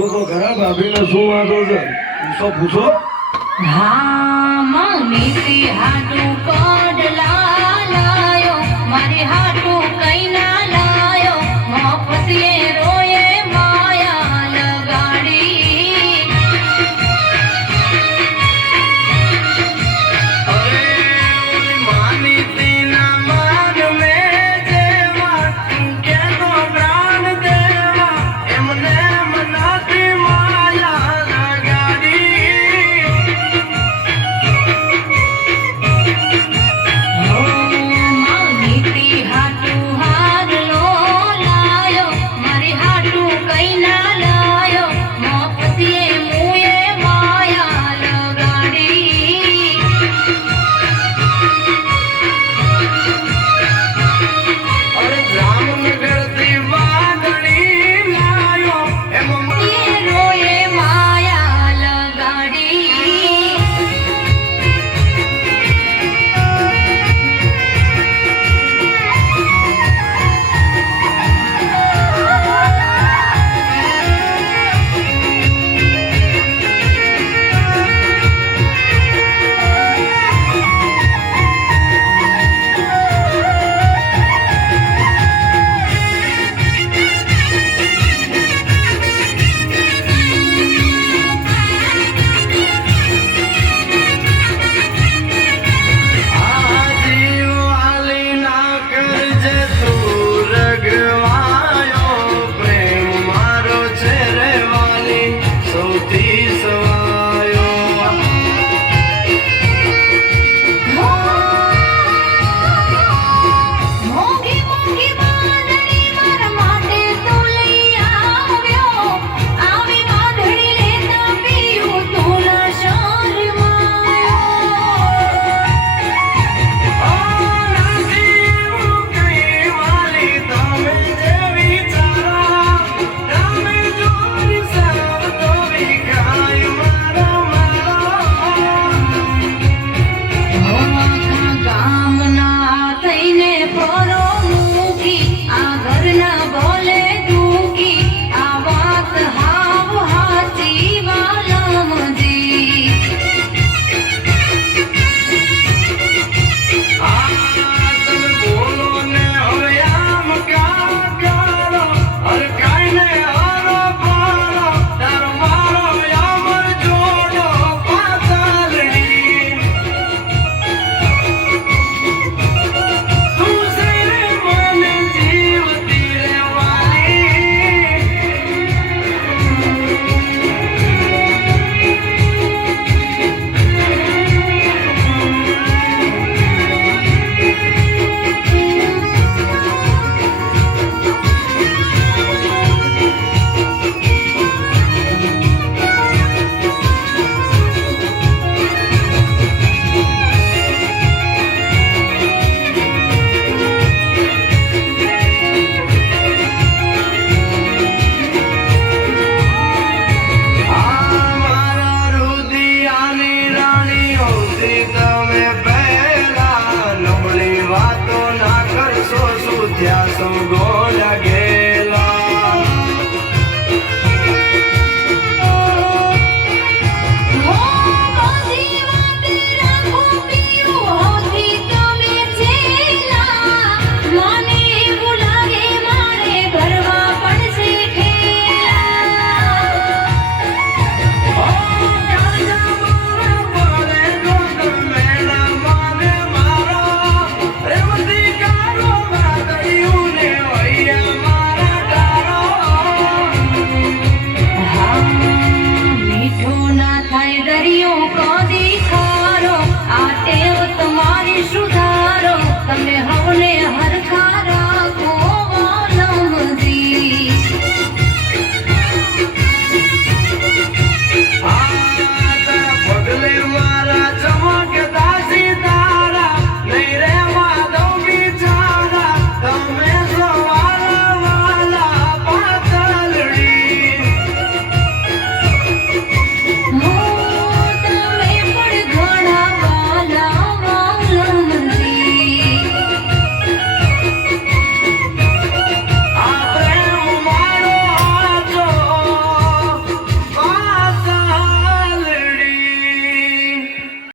પૂછો તો ખરા ભાભીને શું વાંધો છે? પૂછો પૂછો. હા મમ્મી થી હાડું લાયો મારી હાડું કઈ ના from days